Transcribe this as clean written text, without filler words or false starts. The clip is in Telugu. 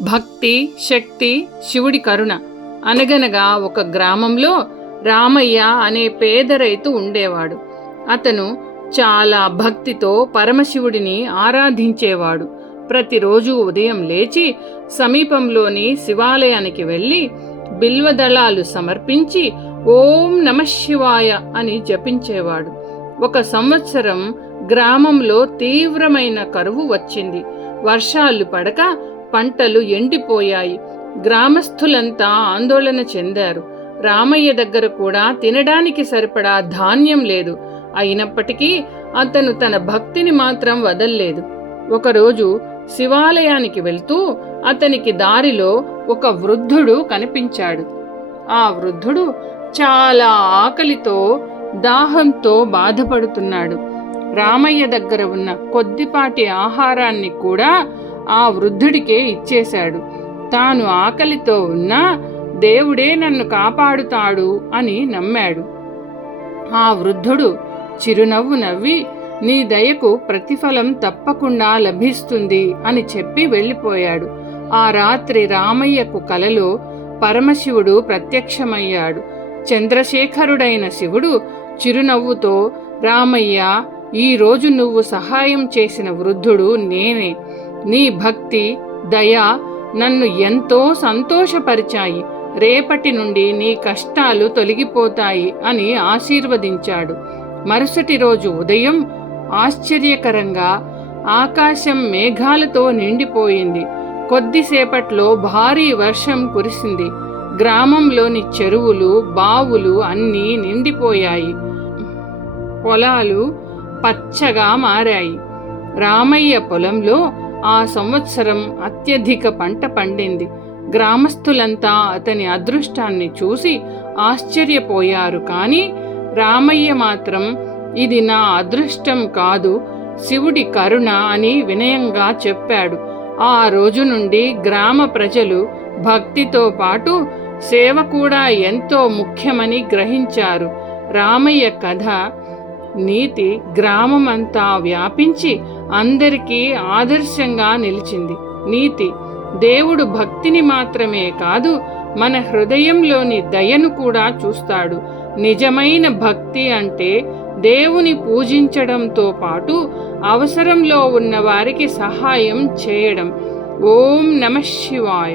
భక్తి, శక్తి, శివుడి కరుణ. అనగనగా ఒక గ్రామంలో రామయ్య అనే పేద రైతు ఉండేవాడు. అతను చాలా భక్తితో పరమశివుడిని ఆరాధించేవాడు. ప్రతిరోజు ఉదయం లేచి సమీపంలోని శివాలయానికి వెళ్ళి బిల్వదళాలు సమర్పించి ఓం నమఃశివాయ అని జపించేవాడు. ఒక సంవత్సరం గ్రామంలో తీవ్రమైన కరువు వచ్చింది. వర్షాలు పడక పంటలు ఎండిపోయాయి. గ్రామస్తులంతా ఆందోళన చెందారు. రామయ్య దగ్గర కూడా తినడానికి సరిపడా ధాన్యం లేదు. అయినప్పటికీ అతను తన భక్తిని మాత్రం వదల్లేదు. ఒకరోజు శివాలయానికి వెళ్తూ అతనికి దారిలో ఒక వృద్ధుడు కనిపించాడు. ఆ వృద్ధుడు చాలా ఆకలితో, దాహంతో బాధపడుతున్నాడు. రామయ్య దగ్గర ఉన్న కొద్దిపాటి ఆహారాన్ని కూడా ఆ వృద్ధుడికే ఇచ్చేశాడు. తాను ఆకలితో ఉన్నా దేవుడే నన్ను కాపాడుతాడు అని నమ్మాడు. ఆ వృద్ధుడు చిరునవ్వు నవ్వి, నీ దయకు ప్రతిఫలం తప్పకుండా లభిస్తుంది అని చెప్పి వెళ్ళిపోయాడు. ఆ రాత్రి రామయ్యకు కలలో పరమశివుడు ప్రత్యక్షమయ్యాడు. చంద్రశేఖరుడైన శివుడు చిరునవ్వుతో, రామయ్య, ఈరోజు నువ్వు సహాయం చేసిన వృద్ధుడు నేనే. నీ భక్తి, దయ నన్ను ఎంతో సంతోషపరిచాయి. రేపటి నుండి నీ కష్టాలు తొలగిపోతాయి అని ఆశీర్వదించాడు. మరుసటి రోజు ఉదయం ఆశ్చర్యకరంగా ఆకాశం మేఘాలతో నిండిపోయింది. కొద్దిసేపట్లో భారీ వర్షం కురిసింది. గ్రామంలోని చెరువులు, బావులు అన్నీ నిండిపోయాయి. పొలాలు పచ్చగా మారాయి. రామయ్య పొలంలో ఆ సంవత్సరం అత్యధిక పంట పండింది. గ్రామస్తులంతా అతని అదృష్టాన్ని చూసి ఆశ్చర్యపోయారు. కానీ రామయ్య మాత్రం ఇది నా అదృష్టం కాదు, శివుడి కరుణ అని వినయంగా చెప్పాడు. ఆ రోజు నుండి గ్రామ ప్రజలు భక్తితో పాటు సేవ కూడా ఎంతో ముఖ్యమని గ్రహించారు. రామయ్య కథ నీతి గ్రామమంతా వ్యాపించి అందరికీ ఆదర్శంగా నిలిచింది. నీతి: దేవుడు భక్తిని మాత్రమే కాదు, మన హృదయంలోని దయను కూడా చూస్తాడు. నిజమైన భక్తి అంటే దేవుని పూజించడంతో పాటు అవసరంలో ఉన్న వారికి సహాయం చేయడం. ఓం నమఃశివాయ.